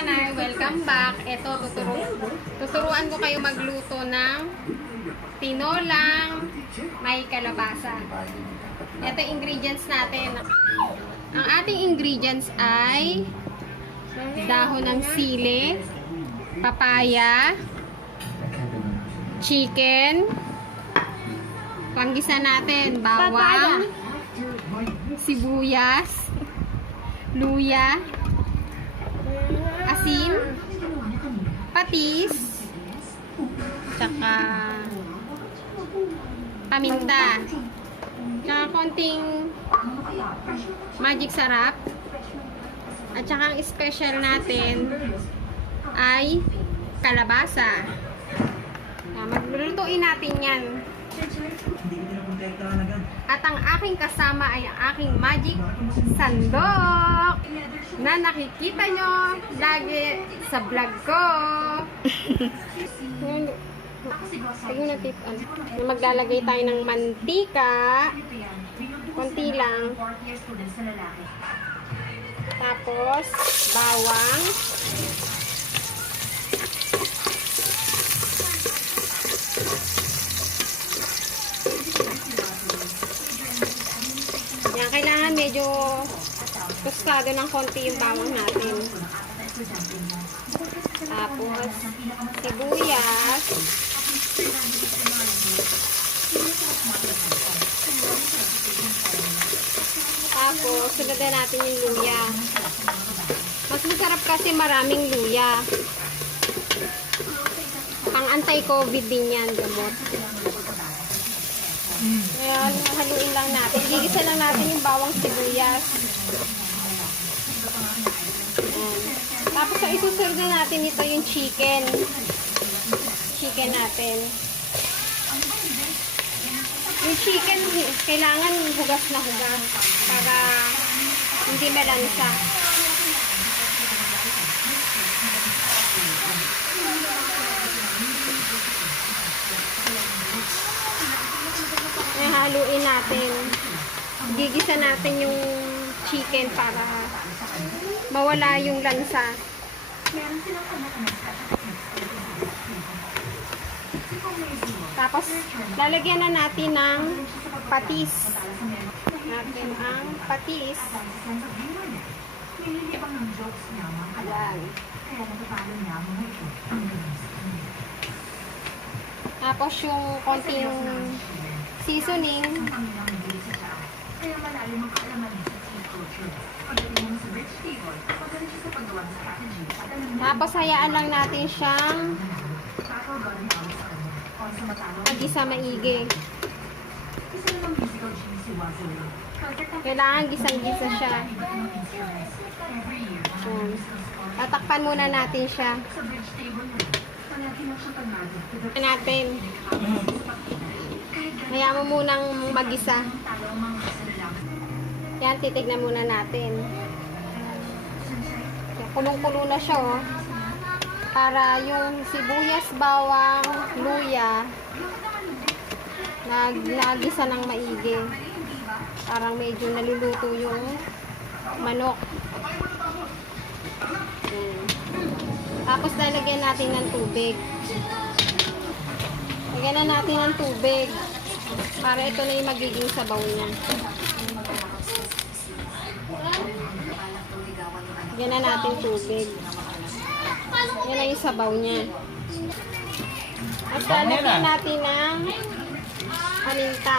nanay, welcome back. Ito, tuturuan ko kayo magluto ng tinolang may kalabasa. Ito yung ingredients natin. Ang ating ingredients ay dahon ng sili, papaya, chicken, panggisa natin, bawang, sibuyas, luya, asin, patis, tsaka paminta, tsaka konting magic sarap, at tsaka ang special natin ay kalabasa. Maglulutuin natin yan. At ang aking kasama ay ang aking magic sandok na nakikita nyo lagi sa vlog ko. Maglalagay tayo ng mantika. Konti lang. Tapos, bawang. Yan, kailangan medyo tostado ng konti yung bawang natin. Tapos, sibuyas. Tapos, sundan natin yung luya. Mas masarap kasi maraming luya. Pang anti-COVID din yan, gamot. Ayan, haluin lang natin. Gigisa lang natin yung bawang sibuyas. Ayan. Tapos, isusunod na natin ito yung chicken. Chicken natin. Yung chicken, kailangan hugas na hugas para hindi malansa. Haluin natin. Gigisa natin yung chicken para mawala yung lansa. Tapos, lalagyan na natin ng patis. Natin ang patis. Ayan. Tapos, yung konting seasoning. Tapos hayaan lang natin siyang magisa maigi. Kailangan gisang-gisa siya. Tatakpan muna natin siya. Natin. Hayaan mo munang magisa. Yan, titignan muna natin. Kulong-kulo na siya, oh. Para yung sibuyas, bawang, luya, nagisa ng maigi. Parang medyo naluluto yung manok. Tapos lalagyan natin ng tubig. Lagyan na natin ng tubig. Para ito na yung magiging sabaw niya. Lagyan na natin tubig. Yan na yung sabaw niya. At lalagyan natin ng paminta.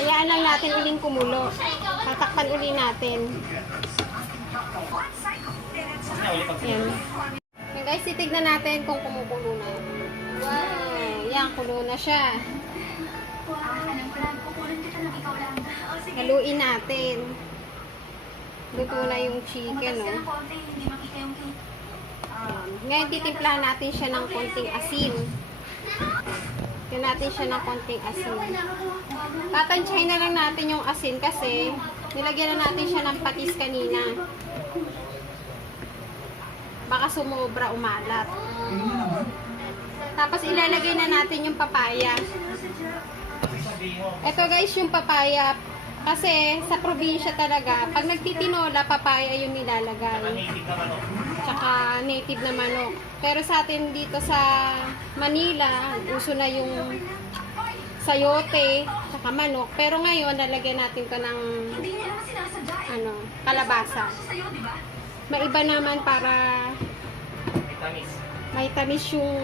Hayaan lang natin uling kumulo. Tatakpan uli natin. Yan. Yan guys, titignan natin kung kumukulo na. Wow! Yan, kulo na siya. Haluin natin. Luto na yung chicken, no? Ngayon, titimplahan natin siya ng konting asin. Tignan natin siya ng konting asin. Tatansyahin na lang natin yung asin kasi nilagyan na natin siya ng patis kanina. Baka sumobra umalat. Tapos ilalagay na natin yung papaya. Ito guys, yung papaya, Kasi sa probinsya talaga, pag nagtitinola, papaya yung nilalagay. Tsaka native na manok. Pero sa atin dito sa Manila, uso na yung sayote, tsaka manok. Pero ngayon, lalagyan natin to ng kalabasa. Maiba naman para may tamis yung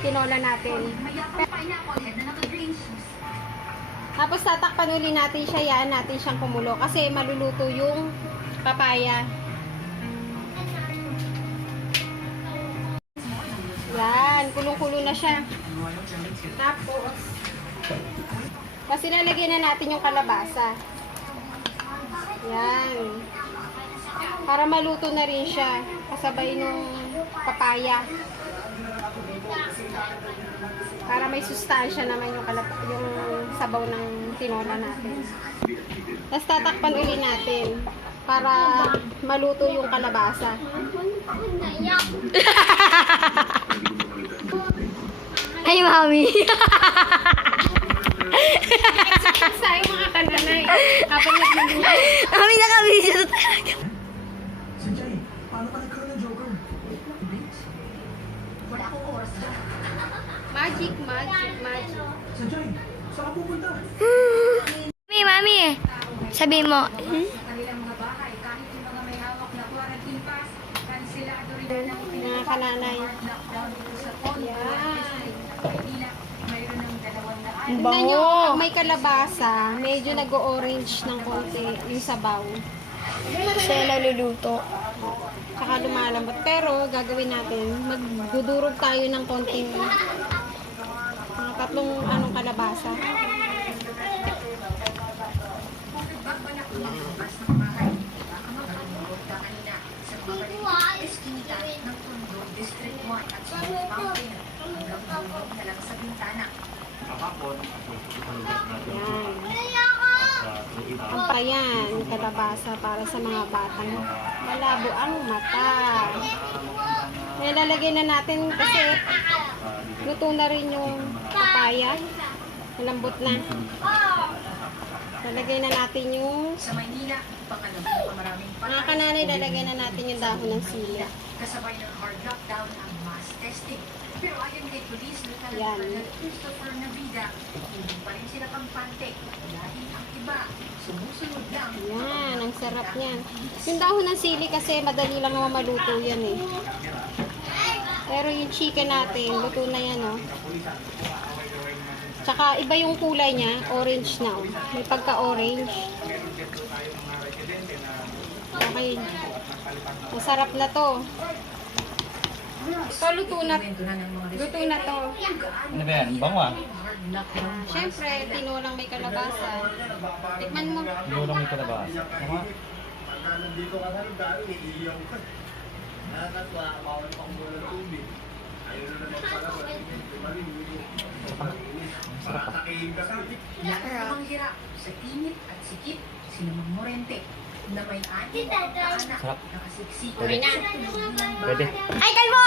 tinola natin. Tapos tatakpan uli natin siya, yan natin siyang kumulo kasi maluluto yung papaya. Yan, kulong-kulo na siya. Tapos kasi lalagyan na natin yung kalabasa. Yan. Para maluto na rin siya kasabay nung papaya. Para may sustansya naman yung sabaw ng tinola natin. Tapos tatakpan uli natin para maluto yung kalabasa. Ay, mami. Sa yung mga kananay. Habang nagluluto. Mami, nakabisyo na talaga. Sanjay, paano ka nagkaroon ng joker? Wala akong oras dyan. Magic. Sanjay, saan ka pupunta? Mami. Sabihin mo. Sa kanilang mga bahay, kahit yung mga may hawak na quarantine pass, kansilado rin na ng Mga kananay. lockdown dito sa Tondo. Yan. Maynila, mayroon ng 200. Tignan nyo, pag may kalabasa, medyo nag-orange ng konti yung sabaw. Siya naluluto. Tsaka lumalambot. Pero gagawin natin, magdudurog tayo ng konting mga tatlong kalabasa. Lumabas ng bahay, baka magkaroon ka kanina sa mga eskinita ng Tondo, District 1 at Summit Mountain. Hanggang tulog na lang sa bintana. Yan. Ayan, kalabasa para sa mga batang malabo ang mata. May lalagay na natin kasi luto na rin yung papaya. Malambot na. Lalagay na natin yung Sa Maynila, pangalawang maraming mga kananay, lalagay na natin yung dahon ng sili. kasabay ng hard lockdown ang mass testing. Pero ayon kay Police Lieutenant Yan. Colonel Christopher Navida, hindi pa rin sila kampante dahil ang iba sumusunod lang. Yan, ang sarap niyan. Yung dahon ng sili kasi madali lang naman maluto yan eh. Pero yung chicken natin, luto na yan oh. Tsaka iba yung kulay niya, orange na oh. May pagka-orange. Okay. Masarap na to. Ito, luto na. Luto na to. Ano ba yan? Bango ah. Siyempre, tinolang may kalabasa. Tikman mo. Lulang may kalabas. Ano nga? Nandito ka na rin dahil iiyaw ka. Nakakatwa, bawal pang mula ng tubig. Ayun na naman pala, Nakakain ka sa Lahat ng hirap sa init at sikip, sinamang morente na may ating pagkaanak Sarap. nakasiksik. Pwede. Pwede. Ay, kalbo!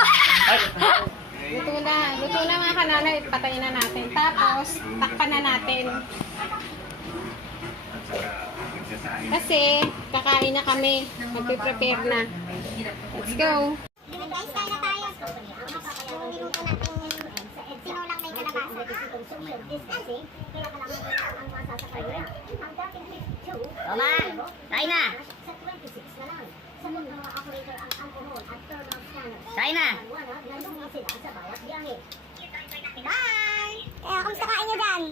Luto na mga kananay. Patayin na natin. Tapos, takpan na natin. Kasi, kakain na kami. Magpe-prepare na. Let's go. Guys, kain na tayo. Yung niluto natin tinolang may kalabasa. Social distancing, kailangan ang masasakay na. Ang dating 52, Tama. Kain na. sa 26 na lang. Sagot ng mga operator ang alcohol at thermal scanner. Kain na. Wala, nalungi sila sa bawat biyahe. Bye! Kamusta kain nyo dyan?